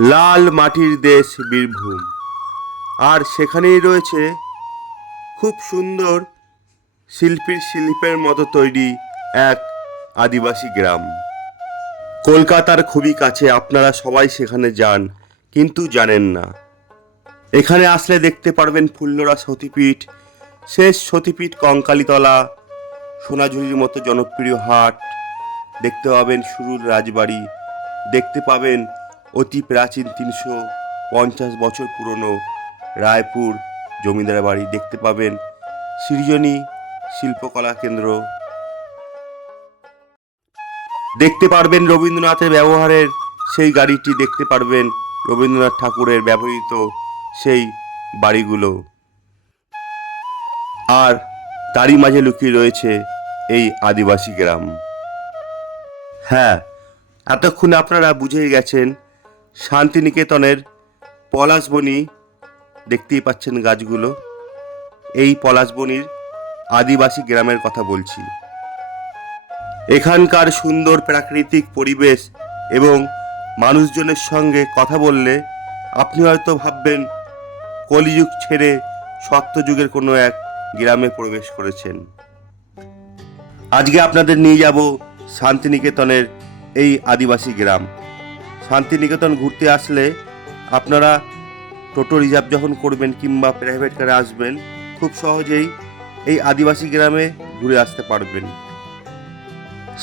লাল মাটির দেশ বীরভূম। আর সেখানেই রয়েছে খুব সুন্দর শিল্পীর শিল্পের মতো তৈরি এক আদিবাসী গ্রাম। কলকাতার খুবই কাছে, আপনারা সবাই সেখানে যান, কিন্তু জানেন না। এখানে আসলে দেখতে পারবেন ফুল্লরা সতীপীঠ, শেষ সতীপীঠ কঙ্কালীতলা, সোনাঝুরির মতো জনপ্রিয় হাট, দেখতে পাবেন সুরুর রাজবাড়ি, দেখতে পাবেন অতি প্রাচীন তিনশো পঞ্চাশ বছর পুরনো রায়পুর জমিদার বাড়ি দেখতে পাবেন সৃজনী শিল্পকলা কেন্দ্র। দেখতে পারবেন রবীন্দ্রনাথের ব্যবহারের সেই গাড়িটি, দেখতে পারবেন রবীন্দ্রনাথ ঠাকুরের ব্যবহৃত সেই বাড়িগুলো। আর তারই মাঝে লুকিয়ে রয়েছে এই আদিবাসী গ্রাম। হ্যাঁ এতক্ষণে আপনারা বুঝে গেছেন শান্তিনিকেতনের পলাশবনি দেখতেই পাচ্ছেন গাছগুলো। এই পলাশবনির আদিবাসী গ্রামের কথা বলছি। এখানকার সুন্দর প্রাকৃতিক পরিবেশ এবং মানুষজনের সঙ্গে কথা বললে আপনি হয়তো ভাববেন, কলিযুগ ছেড়ে সত্যযুগের কোনো এক গ্রামে প্রবেশ করেছেন। আজকে আপনাদের নিয়ে যাব শান্তিনিকেতনের এই আদিবাসী গ্রাম। শান্তিনিকেতন ঘুরতে আসলে আপনারা টোটো রিজার্ভ যখন করবেন কিংবা প্রাইভেট কারে আসবেন, খুব সহজেই এই আদিবাসী গ্রামে ঘুরে আসতে পারবেন।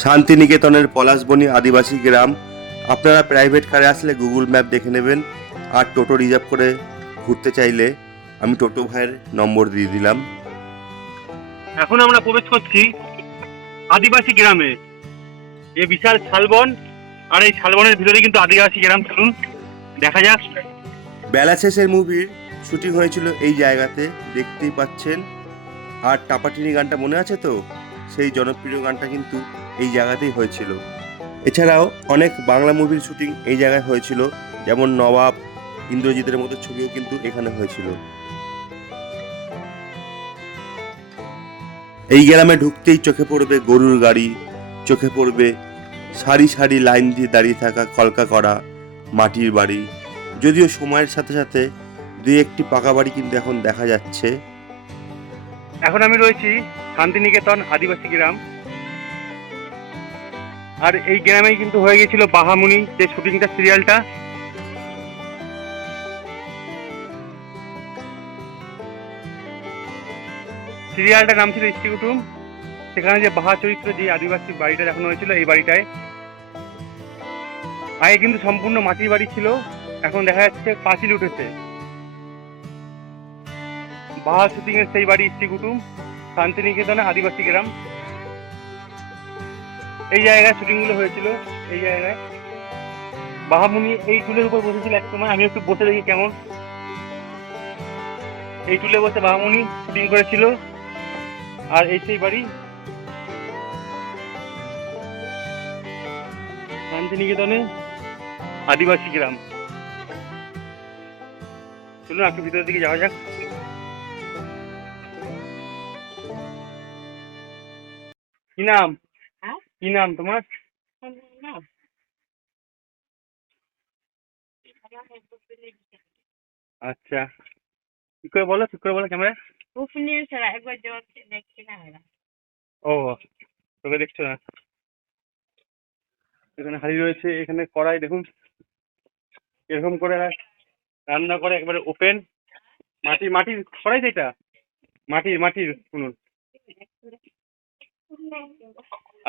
শান্তিনিকেতনের পলাশবনি আদিবাসী গ্রাম, আপনারা প্রাইভেট কারে আসলে গুগল ম্যাপ দেখে নেবেন আর টোটো রিজার্ভ করে ঘুরতে চাইলে আমি টোটো ভাইয়ের নম্বর দিয়ে দিলাম। এখন আমরা প্রবেশ করছি আদিবাসী গ্রামে। এ বিশাল শালবন আর এই শালবনের ভিতরে কিন্তু আদিবাসী গ্রাম, চলুন দেখা যাক। বেলা শেষের মুভির শুটিং হয়েছিল এই জায়গাতে, দেখতেই পাচ্ছেন। আর টাপাটিনি গানটা মনে আছে তো? সেই জনপ্রিয় গানটা কিন্তু এই জায়গাতেই হয়েছিল। এছাড়াও অনেক বাংলা মুভির শুটিং এই জায়গায় হয়েছিল, যেমন নবাব, ইন্দ্রজিতের মতো ছবিও কিন্তু এখানে হয়েছিল। এই গ্রামে ঢুকতেই চোখে পড়বে গরুর গাড়ি, চোখে পড়বে সারি সারি লাইন দিয়ে দাঁড়িয়ে থাকা কলকা করা মাটির বাড়ি। যদিও সময়ের সাথে সাথে দুই একটি পাকা বাড়ি কিন্তু এখন দেখা যাচ্ছে। এখন আমি রয়েছি শান্তিনিকেতন আদিবাসী গ্রাম। আর এই গ্রামেই কিন্তু হয়ে গেছিল বাহামুনি, যে শুটিংটা, সিরিয়ালটা। সিরিয়ালটার নাম ছিল ইষ্টি কুটুম। সেখানে যে বাহা চরিত্র যে আদিবাসী বাড়িটা দেখানো হয়েছিল, এই বাড়িটায়। আগে কিন্তু সম্পূর্ণ মাটির বাড়ি ছিল, এখন দেখা যাচ্ছে পাঁচিল উঠেছে। বাহা শুটিং এর সেই বাড়ি ইষ্টি কুটুম, শান্তিনিকেতনে আদিবাসী গ্রাম। এই জায়গায় শুটিংগুলো হয়েছিল, এই জায়গায়। বাহামুনি এই টুলের উপর বসেছিল এক সময়, আমি একটু বসে দেখি কেমন। এই টুলে বসে বাহামুনি শুটিং করেছিল, আর এই সেই বাড়ি শান্তিনিকেতনে আদিবাসী গ্রাম। চলুন একটু ভিতরের দিকে যাওয়া যাক। কি নাম? হ্যাঁ? কি নাম তোমার? আচ্ছা। ঠিক করে বলো? ঠিক করে বলো ক্যামেরা। ও তোকে দেখছ না? এখানে হাড়ি রয়েছে, এখানে কড়াই, দেখুন। এরকম করে রান্না করে একবারে ওপেন মাটির মাটির কড়াই এটা? মাটির মাটির শুনুন।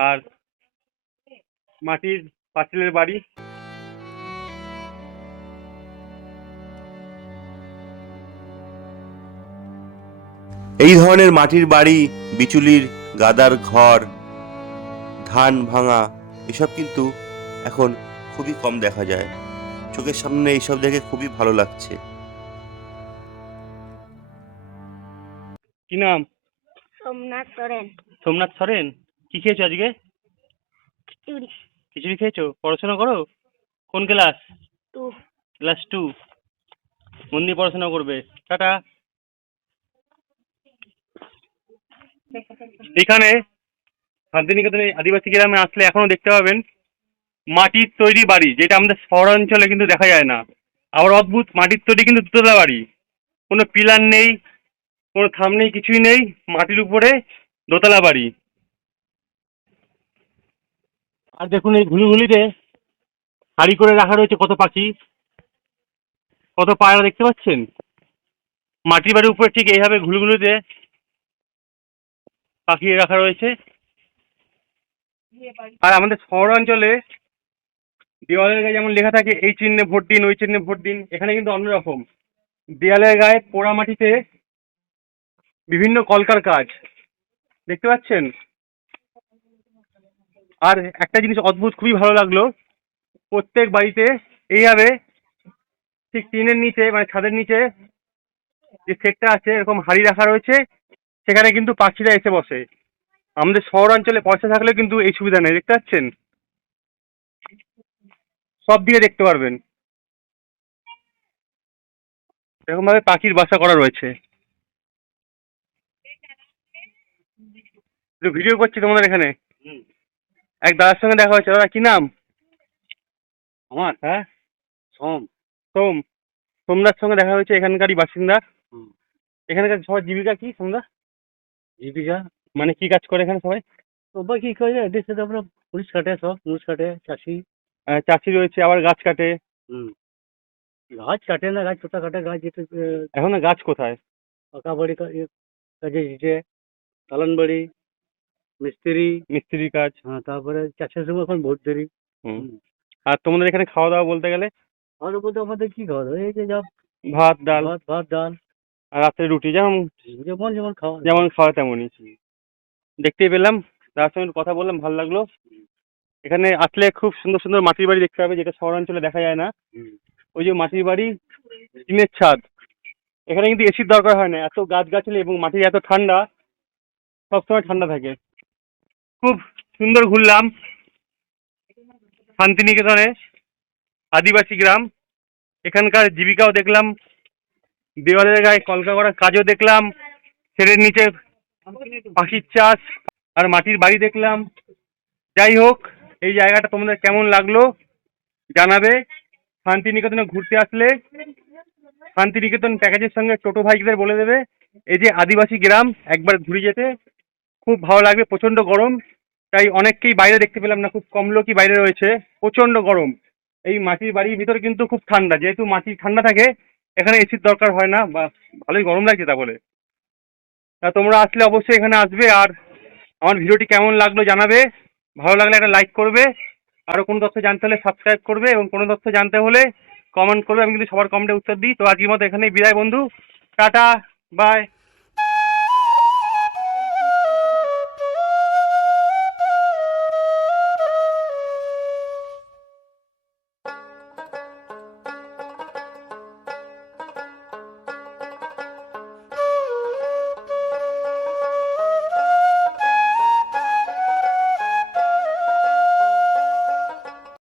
আর মাটির পাঁচিলের বাড়ি। এই ধরনের মাটির বাড়ি, বিচুলির গাদার ঘর, ধান ভাঙা এসব কিন্তু এখন খুবই কম দেখা যায়। চোখের সামনে এইসব দেখে খুবই ভালো লাগছে। কি নাম? সোমনাথ সরেন। সোমনাথ সরেন? কি খেয়েছো আজকে? খিচুড়ি। খিচুড়ি খেয়েছো? পড়াশোনা করো? কোন ক্লাস? টু। Class two. মন দিয়ে পড়াশোনা করবে? টাটা। এখানে শান্তিনিকেতনে আদিবাসী গ্রামে আসলে এখনও দেখতে পাবেন মাটির তৈরি বাড়ি, যেটা আমাদের শহরাঞ্চলে কিন্তু দেখা যায় না। আবার অদ্ভুত, মাটির তৈরি কিন্তু দুতলা বাড়ি। কোনো পিলার নেই, কোনো থাম নেই, কিছুই নেই, মাটির উপরে দোতলা বাড়ি। আর দেখুন এই ঘুলিঘুলিতে হাড়ি করে রাখা রয়েছে কত পাখি, কত পায়রা দেখতে পাচ্ছেন? মাটির বাড়ির উপরে ঠিক এইভাবে ঘুলিঘুলিতে পাখি রাখা রয়েছে। আর আমাদের শহরাঞ্চলে দেওয়ালের গায়ে যেমন লেখা থাকে, এই চিহ্নে ভোট দিন, ওই চিহ্নে ভোট দিন, এখানে কিন্তু অন্যরকম। দেয়ালের গায়ে পোড়া মাটিতে বিভিন্ন কলকার কাজ। দেখতে পাচ্ছেন? আর একটা জিনিস অদ্ভুত, খুবই ভালো লাগল। প্রত্যেক বাড়িতে এইভাবে ঠিক টিনের নিচে মানে ছাদের নিচে যে সেটটা আছে, এরকম হাড়ি রাখা রয়েছে, সেখানে কিন্তু পাখিরা এসে বসে। আমাদের শহরাঞ্চলে পয়সা থাকলেও কিন্তু এই সুবিধা নেই দেখতে পাচ্ছেন? সব দিকে দেখতে পারবেন। এরকম ভাবে পাখির বাসা করা রয়েছে। ভিডিও করছি তোমাদের এখানে। এক দাদার সঙ্গে দেখা হয়েছে। দাদা কি নাম? আমার? হ্যাঁ? সোম। সোম। সোমদার সঙ্গে দেখা হয়েছে এখানকারই বাসিন্দা। এখানকার সবার জীবিকা কি সোমদা? জীবিকা মানে কি কাজ করে এখানে সবাই? সবাই কি করে এদের সাথে আমরা পুলিশ কাটে সব পুলিশ কাটে চাষি। চাষি রয়েছে আবার গাছ কাটে। গাছ কাটে না গাছ কোথা কাটে গাছ এখন গাছ কোথায়? পাকা বাড়ি ইয়ে কাজে বাড়ি মিস্ত্রি। মিস্ত্রির কাজ। হ্যাঁ তারপরে চাষের সময় এখন ভোট দেরি। হুম। আর তোমাদের এখানে খাওয়া দাওয়া বলতে গেলে? আর বলতে আমাদের কি খাওয়া দাওয়া? এই যে যা ভাত ডাল। ভাত ভাত ডাল। আর রাত্রে রুটি যেমন যেমন যেমন খাওয়া। যেমন খাওয়া তেমনই। দেখতেই পেলাম। তার সঙ্গে কথা বললাম, ভালো লাগল। এখানে আসলে খুব সুন্দর সুন্দর মাটির বাড়ি দেখতে পাবে, যেটা শহরাঞ্চলে দেখা যায় না। ওই যে মাটির বাড়ি, টিনের ছাদ। এখানে কিন্তু এসির দরকার হয় না। এত গাছগাছালি এবং মাটির এত ঠান্ডা, সবসময় ঠান্ডা থাকে। খুব সুন্দর ঘুরলাম। শান্তিনিকেতনে, আদিবাসী গ্রাম। এখানকার জীবিকাও দেখলাম। দেওয়ালের গায়ে কলকা করার কাজও দেখলাম। ছেলের নিচে পাখির চাষ আর মাটির বাড়ি দেখলাম। যাই হোক, এই জায়গাটা তোমাদের কেমন লাগল জানাবে। শান্তিনিকেতনে ঘুরতে আসলে শান্তিনিকেতন প্যাকেজের সঙ্গে টোটো ভাইদের বলে দেবে। এই যে আদিবাসী গ্রাম, একবার ঘুরে যেতে। খুব ভালো লাগবে, প্রচণ্ড গরম। তাই অনেককেই বাইরে দেখতে পেলাম না, খুব কম লোকই বাইরে রয়েছে। প্রচণ্ড গরম। এই মাটির বাড়ির ভিতরে কিন্তু খুব ঠান্ডা। যেহেতু মাটি ঠান্ডা থাকে, এখানে এসির দরকার হয় না, বা ভালোই গরম লাগছে তা বলে। তোমরা আসলে অবশ্যই এখানে আসবে আর আমার ভিডিওটি কেমন লাগল জানাবে। ভালো লাগলে একটা লাইক করবে। আরও কোনো তথ্য জানতে হলে সাবস্ক্রাইব করবে এবং কোনো তথ্য জানতে হলে কমেন্ট করবে। আমি কিন্তু সবার কমেন্টে উত্তর দিই। তো আজকের মতো এখানেই বিদায় বন্ধু। Tata bye